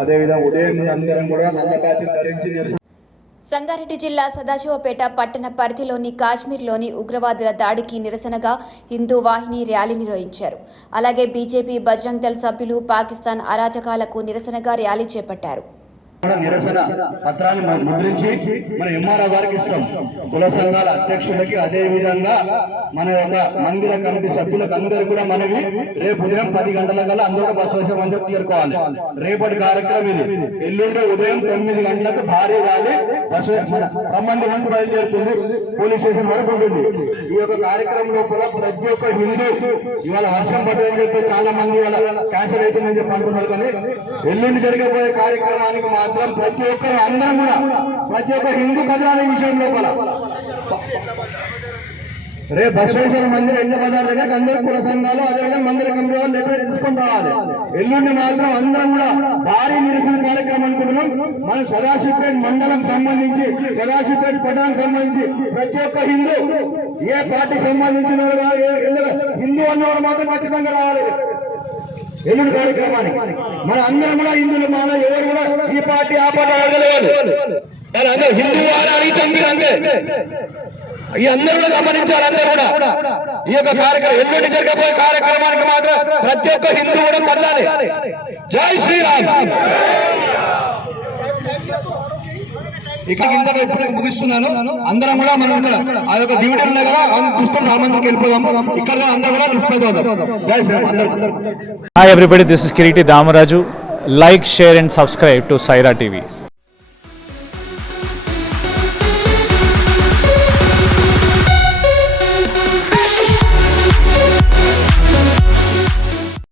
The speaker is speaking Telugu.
అదేవిధంగా ఉదయం అందరం కూడా నల్ల కాచి ధరించి సంగారెడ్డి జిల్లా సదాశివపేట పట్టణ పరిధిలోని కాశ్మీర్లోని ఉగ్రవాదుల దాడికి నిరసనగా హిందూ వాహిని ర్యాలీ నిర్వహించారు. అలాగే బీజేపీ బజరంగ్ దళ్ సభ్యులు పాకిస్తాన్ అరాచకాలకు నిరసనగా ర్యాలీ చేపట్టారు. నిరసన పత్రాన్ని మనం ముద్రించి మన ఎంఆర్ఓ గారికి ఇస్తాం. కుల సంఘాల అధ్యక్షులకి అదే విధంగా మన యొక్క మందిర కమిటీ సభ్యులకు అందరూ కూడా మనవి. రేపు ఉదయం పది గంటల కల్లా అందరూ బసవశ మందిరం చేరుకోవాలి. రేపటి కార్యక్రమం ఇది. ఎల్లుండి ఉదయం తొమ్మిది గంటలకు భారీ ర్యాలీ. మన ఖమ్మం నుంచి బయలుదేరుతుంది. పోలీస్ స్టేషన్ వరకు ఉంటుంది. ఈ యొక్క కార్యక్రమం లోపల ప్రతి ఒక్క హిందూ ఇవాళ వర్షం పడ్డదని చెప్పి చాలా మంది ఇవాళ క్యాన్సల్ అవుతుందని చెప్పి అనుకున్నారు కానీ ఎల్లుండి జరగబోయే కార్యక్రమానికి మాత్రం ప్రతి ఒక్కరు అందరం కూడా ప్రతి ఒక్క హిందూ కదలాలి విషయం లోపల. రేపు బసవేశ్వర మందిర ఎండ బజార్ దగ్గర అందరూ కుల సంఘాలు అదేవిధంగా మందిర కమిటీ వాళ్ళు లెటర్ తీసుకొని రావాలి. ఎల్లుండి మాత్రం అందరం కూడా భారీ నిరసన కార్యక్రమం అనుకుంటున్నాం. మనం సదాశివపేట మండలం సంబంధించి సదాశివపేట పట్టణానికి సంబంధించి ప్రతి ఒక్క హిందూ ఏ పార్టీకి సంబంధించిన హిందూ అన్నవాడు మాత్రం ఖచ్చితంగా రావాలి. ఎల్లుండి కార్యక్రమానికి మన అందరం కూడా హిందువులు మన ఎవరు కూడా ఈ పార్టీ ఆ పార్టీ అడగలేదు. అందరూ హిందూ అని అడిగితే మీరు అంతే. ఈ అందరూ కూడా గమనించారు అందరూ కూడా. ఈ యొక్క కార్యక్రమం ఎల్లుండి జరగబోయే కార్యక్రమానికి మాత్రం ప్రతి ఒక్క హిందూ కూడా కదలాలి. జై శ్రీరామ్. ఇక్కడ ఇంత ఇప్పటికి ముగిస్తున్నాను. అందరం కూడా మనం ఇక్కడ ఆ యొక్క డ్యూటీ ఉన్నాయి కదా అది చూసుకొని రామందికి వెళ్ళిపోదాం. ఇక్కడ అందరం కూడా లిఫ్ట్ జై everybody this is Kireeti Damaraju like share and subscribe to Saira TV.